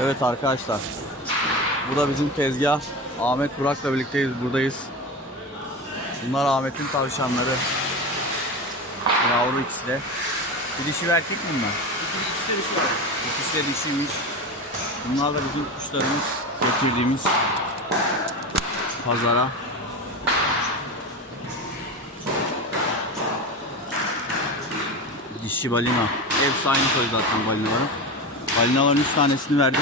Evet arkadaşlar. Bu da bizim tezgah. Ahmet Burak'la birlikteyiz. Buradayız. Bunlar Ahmet'in tavşanları. Yavru ikisi de. Bir dişi ve erkek mi bunlar? İkisi de dişiymiş. Bunlar da bizim kuşlarımız getirdiğimiz pazara. Dişi balina. Hepsi aynı soy zaten balinaların. Balinaların 3 tanesini verdik.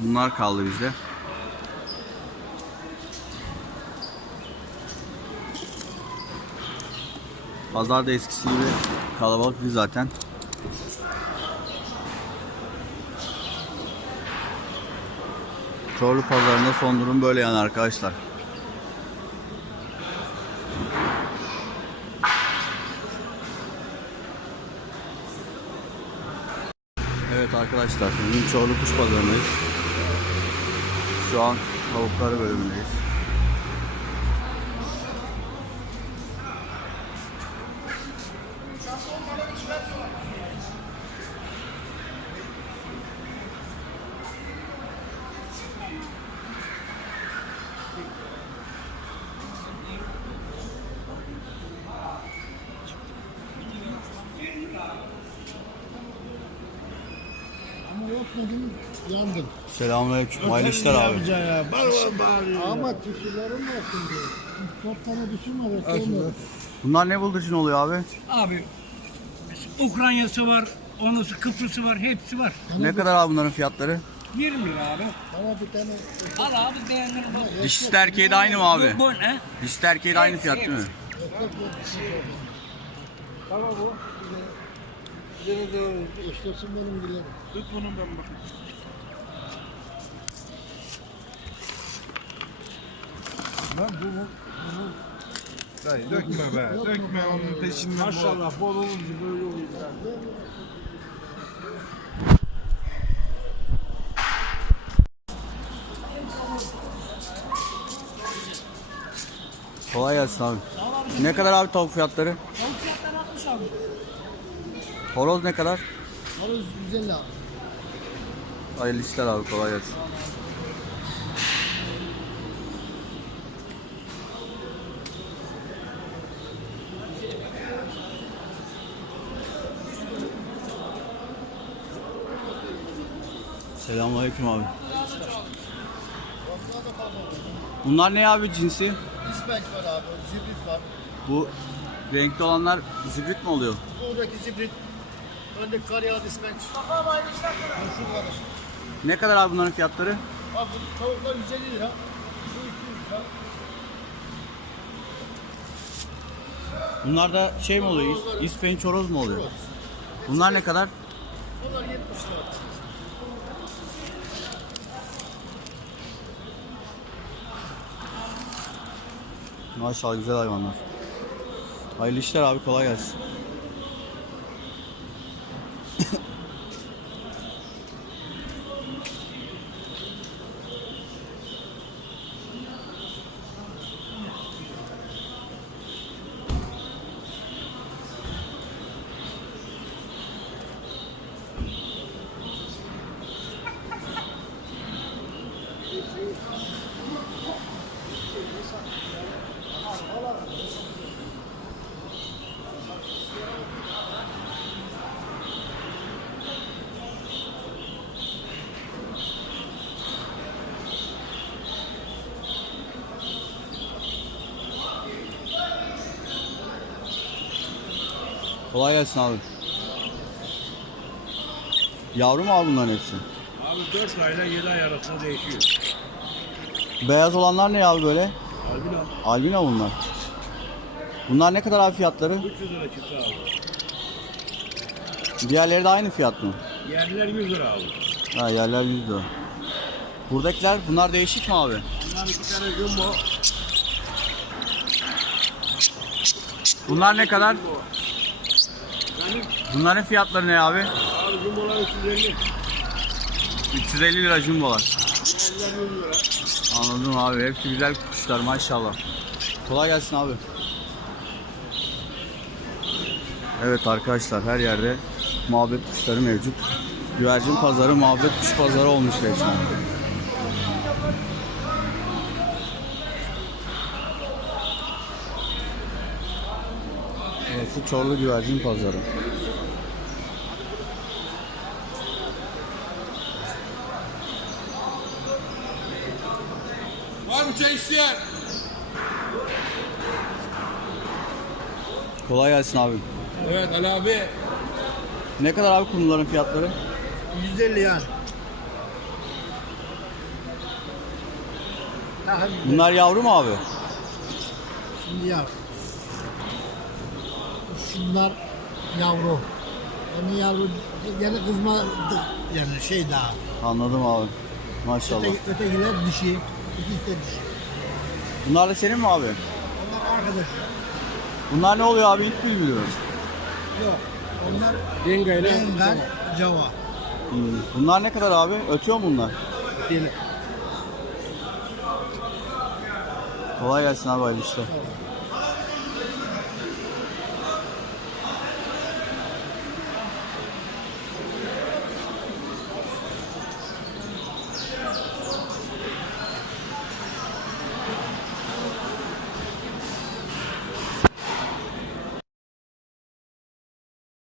Bunlar kaldı bizde. Pazar da eskisi gibi kalabalık değil zaten. Çorlu pazarında son durum böyle yani arkadaşlar. Evet arkadaşlar bugün Çorlu kuş pazarındayız. Şu an tavukları bölümündeyiz. Ama yapmadın yandın. Selamünaleyküm. Hayırlı işler abi. Ya, bağır bağırıyor. Ama kişilerin var şimdi. Dört tane düşün var. Bunlar ne bıldırcın oluyor abi? Abi Ukrayna'sı var, onusu Kıbrıs'ı var, hepsi var. Ne kadar abi bunların fiyatları? 20 lira abi. Ama bir tane Al abi beğenir bak. Dişisi de erkeği de aynı mı abi? Bu, bu ne? Dişisi de erkeği de aynı fiyat değil mi? Tamam bu. Eşlesin benim bile. Tut bunu ben bak. Lan bu mu? Bu mu? Dayı dökme be. Dökme onun peşinden. Maşallah bol olunca böyle oluyor. Kolay gelsin abi. Ne kadar abi tavuk fiyatları? Tavuk fiyatları 60 abi. Horoz ne kadar? Alırız 150 abi. Hayırlı işler abi kolay gelsin. Selamünaleyküm abi. Bunlar ne abi cinsi? İspenç var abi. Zibrit var. Bu renkli olanlar zibrit mi oluyor? Buradaki zibrit. Öndeki işler Şu var. Ne kadar abi bunların fiyatları? Abi bu tavuklar 150 lira. Bu 200 lira. Bunlar da şey mi oluyor? İs- İspenç horoz mu oluyor? Bunlar ne kadar? Onlar 70 lira. Maşallah güzel hayvanlar. Hayırlı işler abi kolay gelsin. Kolay gelsin abi. Yavru mu abi bunların hepsi? Abi 4 ayla 7 ay arasında değişiyor. Beyaz olanlar ne abi böyle? Albino Albino bunlar. Bunlar ne kadar abi fiyatları? 300 lira çıktı abi. Diğerleri de aynı fiyat mı? Yerliler 100 lira abi. Ha yerler 100 lira. Buradakiler bunlar değişik mi abi? Bunlar iki tane jumbo. Bunlar ne kadar? Bunların fiyatları ne abi? Abi jumbolar 350. 350 lira jumbolar. Anladım abi. Hepsi güzel kuşlar maşallah. Kolay gelsin abi. Evet arkadaşlar her yerde muhabbet kuşları mevcut. Güvercin pazarı muhabbet kuş pazarı olmuş resmen. Burası Çorlu Güvercin Pazarı. Var mı çay isteyen? Kolay gelsin abi. Evet Ali abi. Ne kadar abi kumruların fiyatları? 150 yani. Daha Bunlar yavru mu abi? Şimdi ya. Şunlar yavru. Yani yavru yani kızma yani şey daha. Anladım abi. Maşallah. Öte, ötekiler dişi. İkisi de dişi. Bunlar da senin mi abi? Onlar arkadaş. Bunlar ne oluyor abi ilk bilmiyorum. Yok. Onlar Yenga ile Bengal, Java. Hmm. Bunlar ne kadar abi? Ötüyor mu bunlar? Deli. Kolay gelsin abi hayırlı işler.